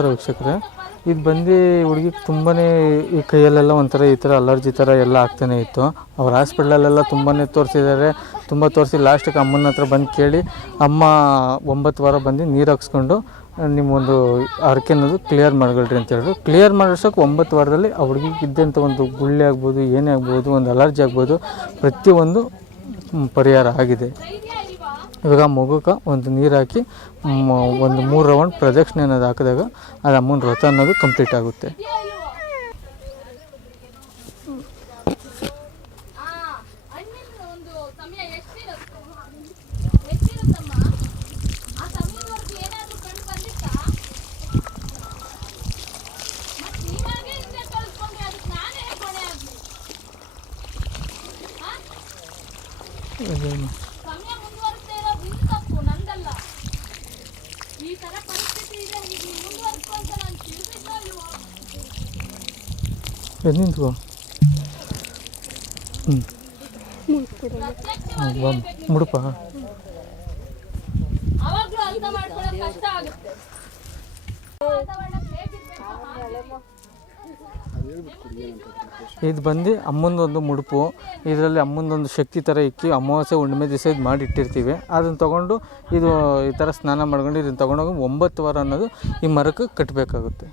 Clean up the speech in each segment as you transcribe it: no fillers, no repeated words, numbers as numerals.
ನಮಸ್ಕಾರ ವೀಕ್ಷಕರೇ. ಇದು ಬಂದು ಹುಡುಗಿಗೆ ತುಂಬಾ ಈ ಕೈಯಲ್ಲೆಲ್ಲ ಒಂಥರ ಈ ಥರ ಅಲರ್ಜಿ ಥರ ಎಲ್ಲ ಆಗ್ತಾನೆ ಇತ್ತು. ಅವ್ರ ಹಾಸ್ಪಿಟ್ಲಲ್ಲೆಲ್ಲ ತುಂಬಾ ತೋರಿಸಿದ್ದಾರೆ, ತುಂಬ ತೋರಿಸಿ ಲಾಸ್ಟಿಗೆ ಅಮ್ಮನ ಹತ್ರ ಬಂದು ಕೇಳಿ ಅಮ್ಮ 9 ವಾರ ಬಂದು ನೀರು ಹಾಕ್ಸ್ಕೊಂಡು ನಿಮ್ಮೊಂದು ಹರಕೆ ಅನ್ನೋದು ಕ್ಲಿಯರ್ ಮಾಡ್ಕೊಳ್ರಿ ಅಂತ ಹೇಳಿದ್ರು. ಕ್ಲಿಯರ್ ಮಾಡೋಷ್ಟಕ್ಕೆ 9 ವಾರದಲ್ಲಿ ಆ ಹುಡುಗಿಗೆ ಇದ್ದಂಥ ಒಂದು ಗುಳ್ಳೆ ಆಗ್ಬೋದು, ಏನೇ ಆಗ್ಬೋದು, ಒಂದು ಅಲರ್ಜಿ ಆಗ್ಬೋದು, ಪ್ರತಿಯೊಂದು ಪರಿಹಾರ ಆಗಿದೆ. ಇವಾಗ ಮಗುಗೆ ಒಂದು ನೀರು ಹಾಕಿ ಒಂದು 3 ರೌಂಡ್ ಪ್ರದಕ್ಷಿಣೆ ಅನ್ನೋದು ಹಾಕಿದಾಗ ಅದು ಅಮ್ಮನ ವ್ರತ ಅನ್ನೋದು ಕಂಪ್ಲೀಟ್ ಆಗುತ್ತೆ. ನಿಂತ್ಕೋ ಮುಡುಪ. ಇದು ಬಂದು ಅಮ್ಮಂದೊಂದು ಮುಡುಪು. ಇದರಲ್ಲಿ ಅಮ್ಮಂದೊಂದು ಶಕ್ತಿ ಥರ ಇಕ್ಕಿ ಅಮಾವಾಸ್ಯೆ ಹುಣ್ಣಿಮೆ ದಿವಸ ಇದು ಮಾಡಿ ಇಟ್ಟಿರ್ತೀವಿ. ಅದನ್ನು ತೊಗೊಂಡು ಇದು ಈ ಥರ ಸ್ನಾನ ಮಾಡ್ಕೊಂಡು ಇದನ್ನು ತೊಗೊಂಡೋಗಿ 9 ವಾರ ಅನ್ನೋದು ಈ ಮರಕ್ಕೆ ಕಟ್ಟಬೇಕಾಗುತ್ತೆ.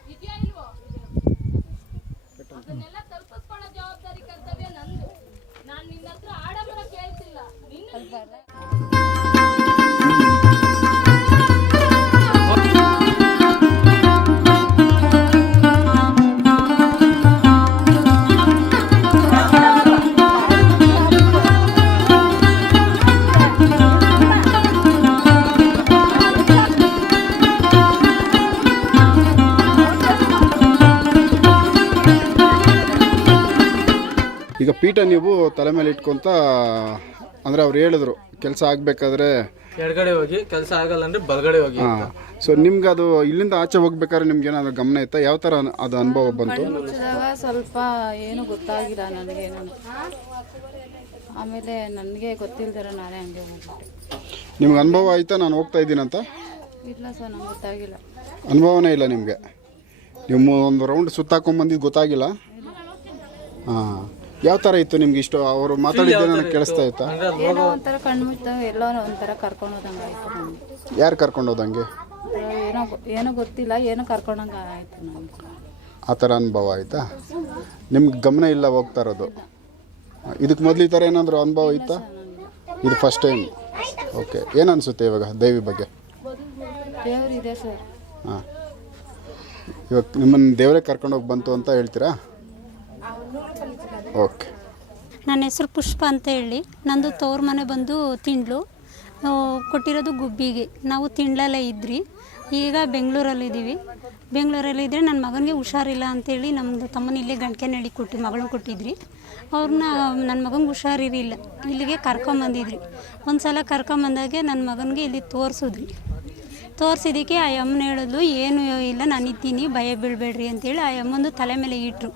ಈಗ ಪೀಠ ನೀವು ತಲೆ ಮೇಲೆ ಇಟ್ಕೊಂತ ಅಂದರೆ ಅವ್ರು ಹೇಳಿದ್ರು ಕೆಲಸ ಆಗಬೇಕಾದ್ರೆ ಎಡಗಡೆ ಹೋಗಿ, ಕೆಲಸ ಆಗಲ್ಲ ಅಂದರೆ ಬಲಗಡೆ ಹೋಗಿ. ಸೊ ನಿಮ್ಗೆ ಅದು ಇಲ್ಲಿಂದ ಆಚೆ ಹೋಗ್ಬೇಕಾದ್ರೆ ನಿಮ್ಗೆ ಏನಾದ್ರು ಗಮನ ಇತ್ತಾ? ಯಾವ ಥರ ಅದು ಅನುಭವ ಬಂತು? ಸ್ವಲ್ಪ ಏನು ಗೊತ್ತಾಗಿಲ್ಲ ನನಗೆ. ಆಮೇಲೆ ನನಗೆ ಗೊತ್ತಿಲ್ದಿರ ನಾನೇ ಹಂಗೆ ಹೋಗ್ಬಿಟ್ಟೆ. ನಿಮ್ಗೆ ಅನುಭವ ಆಯ್ತಾ ನಾನು ಹೋಗ್ತಾ ಇದ್ದೀನಂತ? ಇಲ್ಲ ಸರ್, ನಂಗೆ ಗೊತ್ತಾಗಿಲ್ಲ. ಅನುಭವನೇ ಇಲ್ಲ ನಿಮಗೆ? ನಿಮ್ಮ ಒಂದು ರೌಂಡ್ ಸುತ್ತಾಕೊಂಡ್ಬಂದಿದ್ದು ಗೊತ್ತಾಗಿಲ್ಲ? ಹಾಂ. ಯಾವ ಥರ ಇತ್ತು ನಿಮ್ಗೆ? ಇಷ್ಟು ಅವರು ಮಾತಾಡಿದ್ದೆ ನನಗೆ ಕೇಳಿಸ್ತಾ ಇತ್ತಾ? ಏನೋ ಒಂಥರ ಕಣ್ಮುಚ್ಚ ಎಲ್ಲೋ ಒಂಥರ ಕರ್ಕೊಂಡು ಹೋದಂಗೆ ಆಯಿತು ನನಗೆ. ಯಾರು ಕರ್ಕೊಂಡು ಹೋದಂಗೆ? ಏನೋ ಗೊತ್ತಿಲ್ಲ, ಏನೋ ಕರ್ಕೊಂಡಂಗೆ ಆಯಿತು ನನಗೆ. ಆ ಥರ ಅನುಭವ ಆಯಿತಾ? ನಿಮ್ಗೆ ಗಮನ ಇಲ್ಲ ಹೋಗ್ತಾ ಇರೋದು? ಇದಕ್ಕೆ ಮೊದಲು ಈ ಥರ ಏನಾದರೂ ಅನುಭವ ಇತ್ತಾ? ಇದು ಫಸ್ಟ್ ಟೈಮ್? ಓಕೆ. ಏನು ಅನಿಸುತ್ತೆ ಇವಾಗ ದೇವಿ ಬಗ್ಗೆ? ದೇವರಿದೆ ಸರ್. ಹಾಂ. ಇವಾಗ ನಿಮ್ಮನ್ನು ದೇವರೇ ಕರ್ಕೊಂಡೋಗಿ ಬಂತು ಅಂತ ಹೇಳ್ತೀರಾ? ಓಕೆ. ನನ್ನ ಹೆಸರು ಪುಷ್ಪ ಅಂತ ಹೇಳಿ. ನಂದು ತವ್ರ ಮನೆ ಬಂದು ತಿಂಡ್ಲು, ಕೊಟ್ಟಿರೋದು ಗುಬ್ಬಿಗೆ. ನಾವು ತಿಂಡ್ಲಲ್ಲೇ ಇದ್ರಿ. ಈಗ ಬೆಂಗಳೂರಲ್ಲಿದ್ದೀವಿ. ಬೆಂಗಳೂರಲ್ಲಿದ್ದರೆ ನನ್ನ ಮಗನಿಗೆ ಹುಷಾರಿಲ್ಲ ಅಂತೇಳಿ ನಮ್ಮದು ತಮ್ಮನ ಇಲ್ಲೇ ಗಂಟ್ಕೆನಹಳ್ಳಿ ಮಗಳನ್ನ ಕೊಟ್ಟಿದ್ರಿ. ಅವ್ರನ್ನ ನನ್ನ ಮಗನಿಗೆ ಹುಷಾರಿರಲಿಲ್ಲ, ಇಲ್ಲಿಗೆ ಕರ್ಕೊಂಬಂದಿದ್ರಿ. ಒಂದು ಸಲ ಕರ್ಕೊಂಬಂದಾಗೆ ನನ್ನ ಮಗನಿಗೆ ಇಲ್ಲಿ ತೋರಿಸಿದ್ದಕ್ಕೆ ಆ ಅಮ್ಮನ ಹೇಳಿದ್ಲು, ಏನೂ ಇಲ್ಲ, ನಾನಿದ್ದೀನಿ, ಭಯ ಬೀಳಬೇಡ್ರಿ ಅಂತೇಳಿ ಆ ಅಮ್ಮಂದು ತಲೆ ಮೇಲೆ ಇಟ್ಟರು.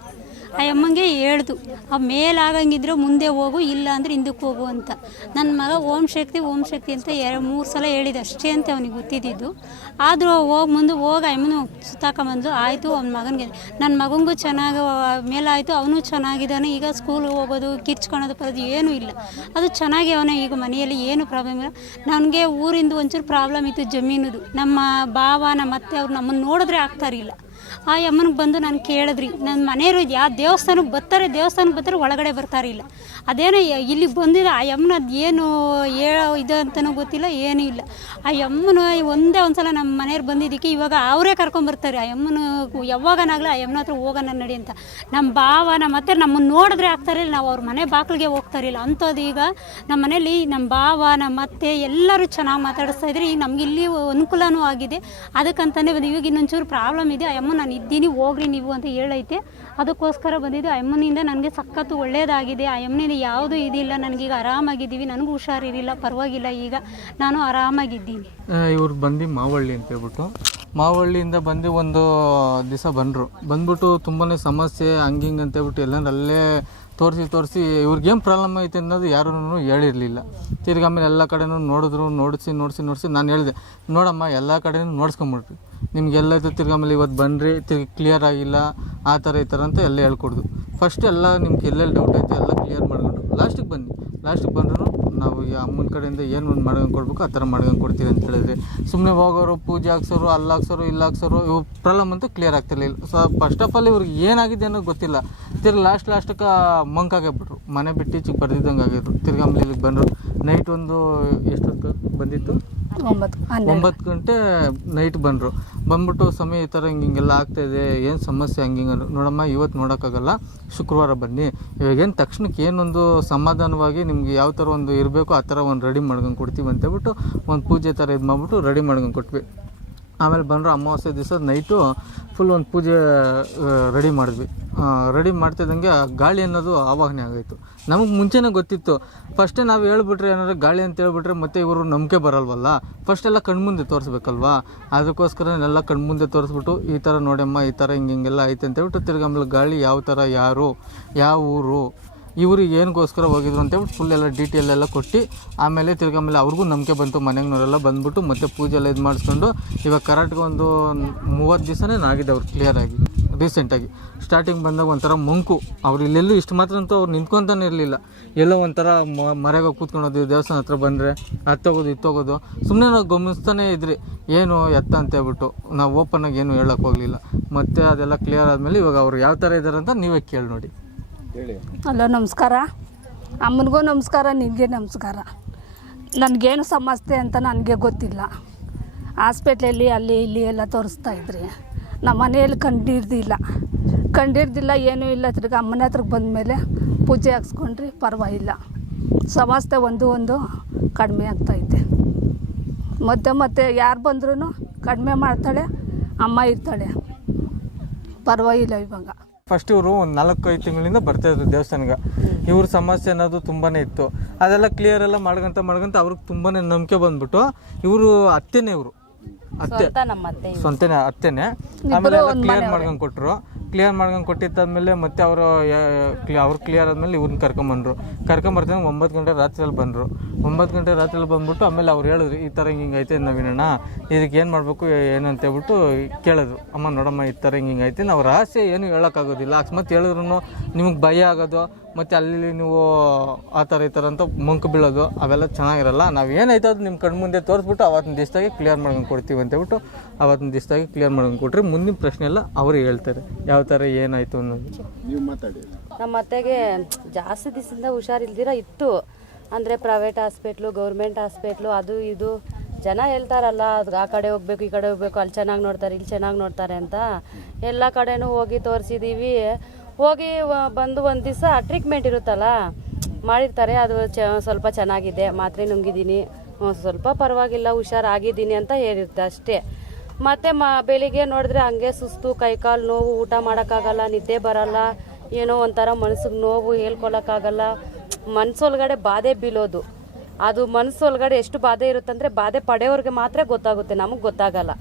ಆ ಅಮ್ಮಂಗೆ ಹೇಳ್ದು, ಆ ಮೇಲಾಗಂಗಿದ್ರೆ ಮುಂದೆ ಹೋಗು, ಇಲ್ಲ ಅಂದರೆ ಹಿಂದಕ್ಕೆ ಹೋಗು ಅಂತ. ನನ್ನ ಮಗ ಓಂ ಶಕ್ತಿ ಅಂತ 2-3 ಸಲ ಹೇಳಿದೆ ಅಷ್ಟೇ ಅಂತ ಅವನಿಗೆ ಗೊತ್ತಿದ್ದು. ಆದರೂ ಮುಂದೆ ಹೋಗಿ ಅಮ್ಮನು ಸುತ್ತಾಕೊಂಬಂದು ಆಯಿತು. ಅವ್ನ ಮಗನಿಗೆ, ನನ್ನ ಮಗನಿಗೂ ಚೆನ್ನಾಗಿ ಮೇಲಾಯಿತು, ಅವನು ಚೆನ್ನಾಗಿದ್ದಾನೆ. ಈಗ ಸ್ಕೂಲ್ಗೆ ಹೋಗೋದು, ಕಿರ್ಚ್ಕೊಳೋದು ಬರೋದು ಏನೂ ಇಲ್ಲ, ಅದು ಚೆನ್ನಾಗಿ ಅವನೇ. ಈಗ ಮನೆಯಲ್ಲಿ ಏನು ಪ್ರಾಬ್ಲಮ್ ಇಲ್ಲ. ನನಗೆ ಊರಿಂದ ಒಂಚೂರು ಪ್ರಾಬ್ಲಮ್ ಇತ್ತು, ಜಮೀನುದು. ನಮ್ಮ ಭಾವ ನಮ್ಮ ಅತ್ತೆ ಅವ್ರು ನಮ್ಮನ್ನು ನೋಡಿದ್ರೆ ಆಗ್ತಾರಿಲ್ಲ. ಆ ಅಮ್ಮನಿಗೆ ಬಂದು ನಾನು ಕೇಳಿದ್ರಿ, ನನ್ನ ಮನೆಯವರು ಯಾವ ದೇವಸ್ಥಾನಕ್ಕೆ ಬರ್ತಾರೆ ಒಳಗಡೆ ಬರ್ತಾರಿಲ್ಲ. ಅದೇನೋ ಇಲ್ಲಿಗೆ ಬಂದಿದೆ ಆ ಅಮ್ಮನ, ಅದು ಏನು ಇದು ಅಂತಲೂ ಗೊತ್ತಿಲ್ಲ, ಏನೂ ಇಲ್ಲ. ಆ ಅಮ್ಮನ ಒಂದೇ ಒಂದು ಸಲ ನಮ್ಮ ಮನೆಯವ್ರು ಬಂದಿದ್ದಕ್ಕೆ ಇವಾಗ ಅವರೇ ಕರ್ಕೊಂಬರ್ತಾರೆ. ಆ ಅಮ್ಮನ ಯಾವಾಗನಾಗಲಿ ಆ ಅಮ್ಮನ ಹತ್ರ ಹೋಗೋಣ ನಡಿ ಅಂತ. ನಮ್ಮ ಭಾವ ನಮ್ಮ ಅತ್ತೆ ನಮ್ಮನ್ನು ನೋಡಿದ್ರೆ ಆಗ್ತಾರಿಲ್ಲ, ನಾವು ಅವ್ರ ಮನೆ ಬಾಗಿಲಿಗೆ ಹೋಗ್ತಾರಿಲ್ಲ ಅಂಥದ್ದು. ಈಗ ನಮ್ಮ ಮನೇಲಿ ನಮ್ಮ ಭಾವ ನಮ್ಮ ಅತ್ತೆ ಎಲ್ಲರೂ ಚೆನ್ನಾಗಿ ಮಾತಾಡಿಸ್ತಾ ಇದ್ರೆ ಈಗ ನಮ್ಗೆ ಇಲ್ಲಿ ಅನುಕೂಲನೂ ಆಗಿದೆ. ಅದಕ್ಕಂತಲೇ ಇವಾಗ ಇನ್ನೊಂಚೂರು ಪ್ರಾಬ್ಲಮ್ ಇದೆ, ಆ ಅಮ್ಮ ನಾನು ಇದ್ದೀನಿ ಹೋಗ್ರಿ ನೀವು ಅಂತ ಹೇಳೈತೆ. ಅದಕ್ಕೋಸ್ಕರ ಬಂದಿದ್ದು. ಆ ಅಮ್ಮನಿಂದ ನನಗೆ ಸಖತ್ತು ಒಳ್ಳೆಯದಾಗಿದೆ. ಆ ಅಮ್ಮನಿಂದ ಯಾವುದೂ ಇದಿಲ್ಲ, ನನಗೀಗ ಆರಾಮಾಗಿದ್ದೀವಿ. ನನಗೂ ಹುಷಾರಿರಲಿಲ್ಲ, ಪರವಾಗಿಲ್ಲ, ಈಗ ನಾನು ಆರಾಮಾಗಿದ್ದೀನಿ. ಇವ್ರು ಬಂದು ಮಾವಳ್ಳಿ ಅಂತ ಹೇಳ್ಬಿಟ್ಟು, ಮಾವಳ್ಳಿಯಿಂದ ಬಂದು ಒಂದು ದಿವಸ ಬಂದ್ಬಿಟ್ಟು ತುಂಬಾ ಸಮಸ್ಯೆ ಹಂಗಿಂಗೆ ಅಂತೇಳ್ಬಿಟ್ಟು ಎಲ್ಲರೂ ಅಲ್ಲೇ ತೋರಿಸಿ ಇವ್ರಿಗೇನು ಪ್ರಾಬ್ಲಮ್ ಐತೆ ಅನ್ನೋದು ಯಾರೂ ಹೇಳಿರಲಿಲ್ಲ. ತಿರ್ಗಿ ಆಮೇಲೆ ಎಲ್ಲ ಕಡೆನೂ ನೋಡಿಸಿ ನಾನು ಹೇಳಿದೆ, ನೋಡಮ್ಮ ಎಲ್ಲ ಕಡೆನೂ ನೋಡ್ಸ್ಕೊಂಬಿಡ್ರಿ, ನಿಮ್ಗೆಲ್ಲೈತೆ ತಿರ್ಗಿ ಆಮೇಲೆ ಇವತ್ತು ಬನ್ನಿರಿ, ತಿರ್ಗಿ ಕ್ಲಿಯರ್ ಆಗಿಲ್ಲ ಆ ಥರ ಈ ಥರ ಅಂತ ಎಲ್ಲ ಹೇಳ್ಕೊಡ್ದು. ಫಸ್ಟ್ ಎಲ್ಲ ನಿಮ್ಗೆ ಎಲ್ಲೆಲ್ಲಿ ಡೌಟ್ ಐತೆ ಎಲ್ಲ ಕ್ಲಿಯರ್ ಮಾಡ್ಕೊಂಡು ಲಾಸ್ಟಿಗೆ ಬನ್ನಿ. ಲಾಸ್ಟಿಗೆ ಬಂದರೂ ನಾವು ಈ ಅಮ್ಮನ ಕಡೆಯಿಂದ ಏನು ಒಂದು ಮಾಡ್ಕೊಂಡು ಕೊಡ್ಬೇಕು ಆ ಥರ ಮಾಡ್ಕೊಂಡು ಕೊಡ್ತೀವಿ ಅಂತ ಹೇಳಿದ್ರಿ. ಸುಮ್ಮನೆ ಹೋಗೋರು ಪೂಜೆ ಹಾಕ್ಸೋರು, ಅಲ್ಲಿ ಹಾಕ್ಸೋರು, ಇಲ್ಲಿ ಹಾಕ್ಸೋರು, ಇವು ಪ್ರಾಬ್ಲಮ್ ಅಂತೂ ಕ್ಲಿಯರ್ ಆಗ್ತಿರ್ಲಿಲ್ಲ. ಫಸ್ಟ್ ಆಫ್ ಆಲ್ ಇವ್ರಿಗೆ ಏನಾಗಿದೆ ಅನ್ನೋ ಗೊತ್ತಿಲ್ಲ. ತಿರ್ಗಿ ಲಾಸ್ಟಕ್ಕೆ ಮಂಕಾಗಿಬಿಟ್ರು, ಮನೆ ಬಿಟ್ಟು ಈಚೆಗೆ ಬರ್ದಿದ್ದಂಗೆ ಆಗಿದ್ರು. ತಿರ್ಗಿ ಆಮೇಲೆ ಇಲ್ಲಿಗೆ ಬಂದರು. ನೈಟ್ ಒಂದು ಎಷ್ಟೊತ್ತು ಬಂದಿತ್ತು, 9 ಗಂಟೆ ನೈಟ್ ಬಂದರು. ಬಂದ್ಬಿಟ್ಟು ಸಮಯ ಈ ಥರ ಹಿಂಗೆಲ್ಲ ಆಗ್ತಾಯಿದೆ, ಏನು ಸಮಸ್ಯೆ ಹಂಗಿಂಗೆ ನೋಡಮ್ಮ, ಇವತ್ತು ನೋಡೋಕ್ಕಾಗಲ್ಲ, ಶುಕ್ರವಾರ ಬನ್ನಿ. ಇವಾಗೇನು ತಕ್ಷಣಕ್ಕೆ ಏನೊಂದು ಸಮಾಧಾನವಾಗಿ ನಿಮ್ಗೆ ಯಾವ ಥರ ಒಂದು ಇರಬೇಕು ಆ ಥರ ಒಂದು ರೆಡಿ ಮಾಡ್ಕೊಂಡು ಕೊಡ್ತೀವಿ ಅಂತೇಳ್ಬಿಟ್ಟು ಒಂದು ಪೂಜೆ ಥರ ಇದು ಮಾಡಿಬಿಟ್ಟು ರೆಡಿ ಮಾಡ್ಕೊಂಡು ಕೊಟ್ವಿ. ಆಮೇಲೆ ಬಂದರು ಅಮಾವಾಸ್ಯೆ ದಿವಸ ನೈಟು ಫುಲ್ ಒಂದು ಪೂಜೆ ರೆಡಿ ಮಾಡಿದ್ವಿ. ರೆಡಿ ಮಾಡ್ತಿದ್ದಂಗೆ ಗಾಳಿ ಅನ್ನೋದು ಆವಾಹನೆ ಆಗೋಯಿತು. ನಮಗೆ ಮುಂಚೆನೇ ಗೊತ್ತಿತ್ತು. ಫಸ್ಟೇ ನಾವು ಹೇಳ್ಬಿಟ್ರೆ ಏನಾದ್ರು ಗಾಳಿ ಅಂತ ಹೇಳ್ಬಿಟ್ರೆ ಮತ್ತೆ ಇವರು ನಂಬಿಕೆ ಬರಲ್ವಲ್ಲ. ಫಸ್ಟೆಲ್ಲ ಕಣ್ಮುಂದೆ ತೋರಿಸ್ಬೇಕಲ್ವಾ, ಅದಕ್ಕೋಸ್ಕರ ಎಲ್ಲ ಕಣ್ಮುಂದೆ ತೋರಿಸ್ಬಿಟ್ಟು ಈ ಥರ ನೋಡಮ್ಮ ಈ ಥರ ಹಿಂಗೆಲ್ಲ ಐತೆ ಅಂತೇಳ್ಬಿಟ್ಟು ತಿರ್ಗಿ ಆಮೇಲೆ ಗಾಳಿ ಯಾವ ಥರ, ಯಾರು, ಯಾವ ಊರು, ಇವ್ರಿಗೆ ಏನಕ್ಕೋಸ್ಕರ ಹೋಗಿದ್ರು ಅಂತೇಳ್ಬಿಟ್ಟು ಫುಲ್ ಎಲ್ಲ ಡೀಟೇಲ್ ಎಲ್ಲ ಕೊಟ್ಟು ಆಮೇಲೆ ತಿರ್ಗಿ ಆಮೇಲೆ ಅವ್ರಿಗೂ ನಂಬಿಕೆ ಬಂತು. ಮನೆಯವರೆಲ್ಲ ಬಂದ್ಬಿಟ್ಟು ಮತ್ತೆ ಪೂಜೆ ಎಲ್ಲ ಇದು ಮಾಡಿಸ್ಕೊಂಡು ಇವಾಗ ಕರೆಕ್ಟ್ಗೆ ಒಂದು 30 ದಿವಸನೇ ಆಗಿದೆ ಅವ್ರು ಕ್ಲಿಯರಾಗಿ. ರೀಸೆಂಟಾಗಿ ಸ್ಟಾರ್ಟಿಂಗ್ ಬಂದಾಗ ಒಂಥರ ಮಂಕು, ಅವ್ರು ಇಲ್ಲೆಲ್ಲೂ ಇಷ್ಟು ಮಾತ್ರ ಅಂತೂ ಅವ್ರು ನಿಂತ್ಕೊತಾನೆ ಇರಲಿಲ್ಲ. ಎಲ್ಲೋ ಒಂಥರ ಮರೆಗೆ ಕೂತ್ಕೊಳೋದು, ದೇವಸ್ಥಾನ ಹತ್ರ ಬಂದರೆ ಹತ್ತೋಗೋದು ಇತ್ತೋಗೋದು, ಸುಮ್ಮನೆ ನಾವು ಗಮನಿಸ್ತಾನೆ ಇದ್ರಿ ಏನು ಎತ್ತ ಅಂತೇಳ್ಬಿಟ್ಟು. ನಾವು ಓಪನ್ನಾಗಿ ಏನು ಹೇಳೋಕ್ಕೆ ಹೋಗಲಿಲ್ಲ. ಮತ್ತು ಅದೆಲ್ಲ ಕ್ಲಿಯರ್ ಆದಮೇಲೆ ಇವಾಗ ಅವ್ರು ಯಾವ ಥರ ಇದ್ದಾರೆ ಅಂತ ನೀವೇ ಕೇಳಿ ನೋಡಿ. ಹಲೋ, ನಮಸ್ಕಾರ. ಅಮ್ಮನಿಗೂ ನಮಸ್ಕಾರ, ನಿನಗೆ ನಮಸ್ಕಾರ. ನನಗೇನು ಸಮಸ್ಯೆ ಅಂತ ನನಗೆ ಗೊತ್ತಿಲ್ಲ. ಹಾಸ್ಪಿಟ್ಲಲ್ಲಿ ಅಲ್ಲಿ ಇಲ್ಲಿ ಎಲ್ಲ ತೋರಿಸ್ತಾ ಇದ್ರಿ. ನಮ್ಮ ಮನೆಯಲ್ಲಿ ಕಂಡಿರ್ದಿಲ್ಲ, ಏನೂ ಇಲ್ಲ. ತಿರ್ಗಿ ಅಮ್ಮನ ಹತ್ರಕ್ಕೆ ಬಂದಮೇಲೆ ಪೂಜೆ ಹಾಕ್ಸ್ಕೊಂಡ್ರಿ, ಪರವಾಗಿಲ್ಲ. ಸಮಸ್ಯೆ ಒಂದು ಕಡಿಮೆ ಆಗ್ತಾಯಿದೆ. ಮತ್ತೆ ಯಾರು ಬಂದ್ರೂ ಕಡಿಮೆ ಮಾಡ್ತಾಳೆ, ಅಮ್ಮ ಇರ್ತಾಳೆ, ಪರವಾಗಿಲ್ಲ. ಇವಾಗ ಫಸ್ಟ್ ಇವರು ಒಂದು 4-5 ತಿಂಗಳಿಂದ ಬರ್ತಾಯಿದ್ರು ದೇವಸ್ಥಾನಕ್ಕೆ. ಇವ್ರ ಸಮಸ್ಯೆ ಅನ್ನೋದು ತುಂಬಾ ಇತ್ತು. ಅದೆಲ್ಲ ಕ್ಲಿಯರ್ ಎಲ್ಲ ಮಾಡ್ಕೊಂತ ಅವ್ರಿಗೆ ತುಂಬಾ ನಂಬಿಕೆ ಬಂದ್ಬಿಟ್ಟು ಇವರು ಅತ್ತೆನೇ, ಇವರು ಅತ್ತೆ ಸ್ವಂತನೇ ಅತ್ತೆನೇ. ಆಮೇಲೆ ಎಲ್ಲ ಕ್ಲಿಯರ್ ಮಾಡ್ಕೊಂಡು ಕೊಟ್ಟರು. ಕ್ಲಿಯರ್ ಮಾಡ್ಕೊಂಡು ಕೊಟ್ಟಿದ್ದಾದ್ಮೇಲೆ ಮತ್ತೆ ಅವ್ರು ಕ್ಲಿಯರ್ ಆದಮೇಲೆ ಇವ್ರನ್ನ ಕರ್ಕೊಂಬರ್ತಾರೆ. 9 ಗಂಟೆ ರಾತ್ರಿಯಲ್ಲಿ ಬಂದರು. 9 ಗಂಟೆ ರಾತ್ರಿಯಲ್ಲಿ ಬಂದ್ಬಿಟ್ಟು ಆಮೇಲೆ ಅವ್ರು ಹೇಳಿದ್ರು ಈ ಥರ ಹಿಂಗೆ ಐತೆ ನವೀನಣ್ಣ, ಇದಕ್ಕೆ ಏನು ಮಾಡಬೇಕು ಏನು ಅಂತೇಳ್ಬಿಟ್ಟು ಕೇಳಿದ್ರು. ಅಮ್ಮ ನೋಡಮ್ಮ ಈ ಥರ ಹಿಂಗೆ ಐತೆ, ನಾವು ರಹಸ್ಯ ಏನು ಹೇಳೋಕ್ಕಾಗೋದಿಲ್ಲ. ಅಕಸ್ಮಾತ್ ಹೇಳಿದ್ರು ನಿಮಗೆ ಭಯ ಆಗೋದು, ಮತ್ತು ಅಲ್ಲಿ ನೀವು ಆ ಥರ ಈ ಥರ ಅಂತ ಮಂಕು ಬೀಳೋದು ಅವೆಲ್ಲ ಚೆನ್ನಾಗಿರಲ್ಲ. ನಾವು ಏನೈತೆ ಅದು ನಿಮ್ಮ ಕಣ್ಮುಂದೆ ತೋರಿಸ್ಬಿಟ್ಟು ಅವತ್ತಿನ ದಿವಸದಾಗೆ ಕ್ಲಿಯರ್ ಮಾಡ್ಕೊಂಡು ಕೊಡ್ತೀವಿ ಅಂತೇಳ್ಬಿಟ್ಟು ಅವತ್ತಿನ ದಿವಸದಾಗೆ ಕ್ಲಿಯರ್ ಮಾಡ್ಕೊಂಡು ಕೊಟ್ಟರೆ ಮುಂದಿನ ಪ್ರಶ್ನೆ ಎಲ್ಲ ಅವ್ರಿಗೆ ಹೇಳ್ತಾರೆ ಯಾವ ಥರ ಏನಾಯಿತು ಅನ್ನೋದು. ನೀವು ಮಾತಾಡಿ. ನಮ್ಮ ಅತ್ತೆಗೆ ಜಾಸ್ತಿ ದಿವಸದಿಂದ ಹುಷಾರಿಲ್ದಿರ ಇತ್ತು. ಅಂದರೆ ಪ್ರೈವೇಟ್ ಹಾಸ್ಪಿಟ್ಲು, ಗೌರ್ಮೆಂಟ್ ಹಾಸ್ಪಿಟ್ಲು, ಅದು ಇದು ಜನ ಹೇಳ್ತಾರಲ್ಲ, ಅದು ಆ ಕಡೆ ಹೋಗ್ಬೇಕು ಈ ಕಡೆ ಹೋಗ್ಬೇಕು, ಅಲ್ಲಿ ಚೆನ್ನಾಗಿ ನೋಡ್ತಾರೆ ಇಲ್ಲಿ ಚೆನ್ನಾಗಿ ನೋಡ್ತಾರೆ ಅಂತ ಎಲ್ಲ ಕಡೆನೂ ಹೋಗಿ ತೋರಿಸಿದ್ದೀವಿ. ಹೋಗಿ ಬಂದು ಒಂದು ದಿವಸ ಟ್ರೀಟ್ಮೆಂಟ್ ಇರುತ್ತಲ್ಲ ಮಾಡಿರ್ತಾರೆ, ಅದು ಸ್ವಲ್ಪ ಚೆನ್ನಾಗಿದೆ, ಮಾತ್ರೆ ನುಂಗಿದ್ದೀನಿ, ಸ್ವಲ್ಪ ಪರವಾಗಿಲ್ಲ, ಹುಷಾರಾಗಿದ್ದೀನಿ ಅಂತ ಹೇಳಿರುತ್ತೆ ಅಷ್ಟೇ. ಮತ್ತು ಬೆಳಿಗ್ಗೆ ನೋಡಿದ್ರೆ ಹಂಗೆ ಸುಸ್ತು, ಕೈಕಾಲು ನೋವು, ಊಟ ಮಾಡೋಕ್ಕಾಗಲ್ಲ, ನಿದ್ದೆ ಬರಲ್ಲ, ಏನೋ ಒಂಥರ ಮನಸ್ಸಿಗೆ ನೋವು ಹೇಳ್ಕೊಳಕ್ಕಾಗಲ್ಲ. ಮನಸ್ಸೊಳಗಡೆ ಬಾಧೆ ಬೀಳೋದು, ಅದು ಮನಸ್ಸೊಳಗಡೆ ಎಷ್ಟು ಬಾಧೆ ಇರುತ್ತಂದರೆ ಬಾಧೆ ಪಡೆಯೋರಿಗೆ ಮಾತ್ರ ಗೊತ್ತಾಗುತ್ತೆ, ನಮಗೆ ಗೊತ್ತಾಗಲ್ಲ.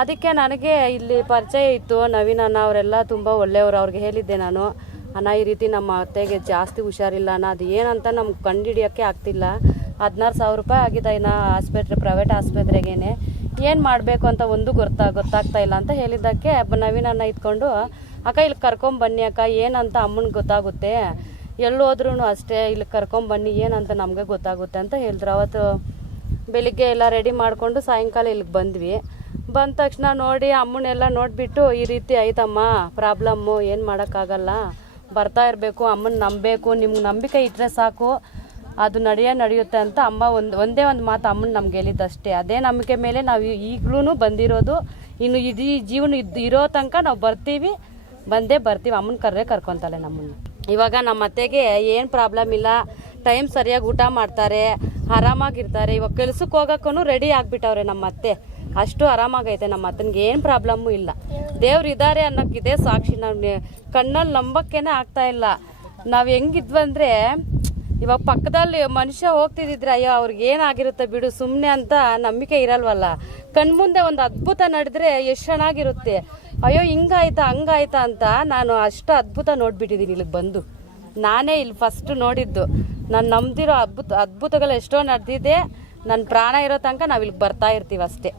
ಅದಕ್ಕೆ ನನಗೆ ಇಲ್ಲಿ ಪರಿಚಯ ಇತ್ತು ನವೀನ್ ಅಣ್ಣ, ಅವರೆಲ್ಲ ತುಂಬ ಒಳ್ಳೆಯವರು. ಅವ್ರಿಗೆ ಹೇಳಿದ್ದೆ ನಾನು, ಅಣ್ಣ ಈ ರೀತಿ ನಮ್ಮ ಅತ್ತೆಗೆ ಜಾಸ್ತಿ ಹುಷಾರಿಲ್ಲ ಅಣ್ಣ, ಅದು ಏನಂತ ನಮ್ಗೆ ಕಂಡುಹಿಡಿಯೋಕ್ಕೆ ಆಗ್ತಿಲ್ಲ. 16,000 ರೂಪಾಯಿ ಆಗಿದೆ ಇನ್ನು ಪ್ರೈವೇಟ್ ಆಸ್ಪತ್ರೆಗೇನೆ, ಏನು ಮಾಡಬೇಕು ಅಂತ ಒಂದು ಗೊತ್ತಾಗ್ತಾ ಇಲ್ಲ ಅಂತ ಹೇಳಿದ್ದಕ್ಕೆ ನವೀನ್ ಅಣ್ಣ ಇಟ್ಕೊಂಡು ಅಕ್ಕ ಇಲ್ಲಿ ಕರ್ಕೊಂಬನ್ನಿ ಅಕ್ಕ, ಏನಂತ ಅಮ್ಮನಿಗೆ ಗೊತ್ತಾಗುತ್ತೆ, ಎಲ್ಲೋದ್ರೂ ಅಷ್ಟೇ ಇಲ್ಲಿ ಕರ್ಕೊಂಬನ್ನಿ ಏನಂತ ನಮಗೆ ಗೊತ್ತಾಗುತ್ತೆ ಅಂತ ಹೇಳಿದ್ರು. ಅವತ್ತು ಬೆಳಿಗ್ಗೆ ಎಲ್ಲ ರೆಡಿ ಮಾಡಿಕೊಂಡು ಸಾಯಂಕಾಲ ಇಲ್ಲಿಗೆ ಬಂದ್ವಿ. ಬಂದ ತಕ್ಷಣ ನೋಡಿ ಅಮ್ಮನೆಲ್ಲ ನೋಡಿಬಿಟ್ಟು ಈ ರೀತಿ ಆಯ್ತಮ್ಮ ಪ್ರಾಬ್ಲಮ್ಮು, ಏನು ಮಾಡೋಕ್ಕಾಗಲ್ಲ, ಬರ್ತಾ ಇರಬೇಕು, ಅಮ್ಮನ ನಂಬಬೇಕು, ನಿಮ್ಗೆ ನಂಬಿಕೆ ಇಟ್ಟರೆ ಸಾಕು, ಅದು ನಡೆಯುತ್ತೆ ಅಂತ ಅಮ್ಮ ಒಂದೇ ಒಂದು ಮಾತು ಅಮ್ಮನ ನಮ್ಗೆ ಹೇಳಿದ್ದಷ್ಟೇ. ಅದೇ ನಂಬಿಕೆ ಮೇಲೆ ನಾವು ಈಗಲೂ ಬಂದಿರೋದು. ಇನ್ನು ಇಡೀ ಜೀವನ ಇರೋ ತನಕ ನಾವು ಬಂದೇ ಬರ್ತೀವಿ. ಅಮ್ಮನ ಕರ್ಕೊತಾಳೆ ನಮ್ಮನ್ನು. ಇವಾಗ ನಮ್ಮ ಅತ್ತೆಗೆ ಏನು ಪ್ರಾಬ್ಲಮ್ ಇಲ್ಲ, ಟೈಮ್ ಸರಿಯಾಗಿ ಊಟ ಮಾಡ್ತಾರೆ, ಆರಾಮಾಗಿರ್ತಾರೆ. ಇವಾಗ ಕೆಲ್ಸಕ್ಕೆ ಹೋಗೋಕ್ಕೂ ರೆಡಿ ಆಗಿಬಿಟ್ಟವ್ರೆ ನಮ್ಮ ಅತ್ತೆ, ಅಷ್ಟು ಆರಾಮಾಗೈತೆ ನಮ್ಮ ಅತ್ತನಿಗೆ, ಏನು ಪ್ರಾಬ್ಲಮ್ಮು ಇಲ್ಲ. ದೇವ್ರು ಇದ್ದಾರೆ ಅನ್ನೋಕ್ಕಿದೆ ಸಾಕ್ಷಿ. ನಾವು ಕಣ್ಣಲ್ಲಿ ನಂಬಕ್ಕೇನೆ ಆಗ್ತಾ ಇಲ್ಲ. ನಾವು ಹೆಂಗಿದ್ವಂದ್ರೆ ಇವಾಗ ಪಕ್ಕದಲ್ಲಿ ಮನುಷ್ಯ ಹೋಗ್ತಿದ್ದಿದ್ರೆ ಅಯ್ಯೋ ಅವ್ರಿಗೆ ಏನಾಗಿರುತ್ತೆ ಬಿಡು ಸುಮ್ಮನೆ ಅಂತ ನಂಬಿಕೆ ಇರಲ್ವಲ್ಲ. ಕಣ್ಮುಂದೆ ಒಂದು ಅದ್ಭುತ ನಡೆದ್ರೆ ಎಷ್ಟು ಚೆನ್ನಾಗಿರುತ್ತೆ. ಅಯ್ಯೋ ಹಿಂಗಾಯ್ತಾ ಹಂಗಾಯ್ತಾ ಅಂತ ನಾನು ಅಷ್ಟು ಅದ್ಭುತ ನೋಡ್ಬಿಟ್ಟಿದ್ದೀನಿ ಇಲ್ಲಿಗೆ ಬಂದು. ನಾನೇ ಇಲ್ಲಿ ಫಸ್ಟ್ ನೋಡಿದ್ದು. ನಾನು ನಂಬ್ದಿರೋ ಅದ್ಭುತಗಳು ಎಷ್ಟೋ ನಡೆದಿದೆ. ನನ್ನ ಪ್ರಾಣ ಇರೋ ತನಕ ನಾವು ಇಲ್ಲಿಗೆ ಬರ್ತಾ ಇರ್ತೀವಿ ಅಷ್ಟೇ.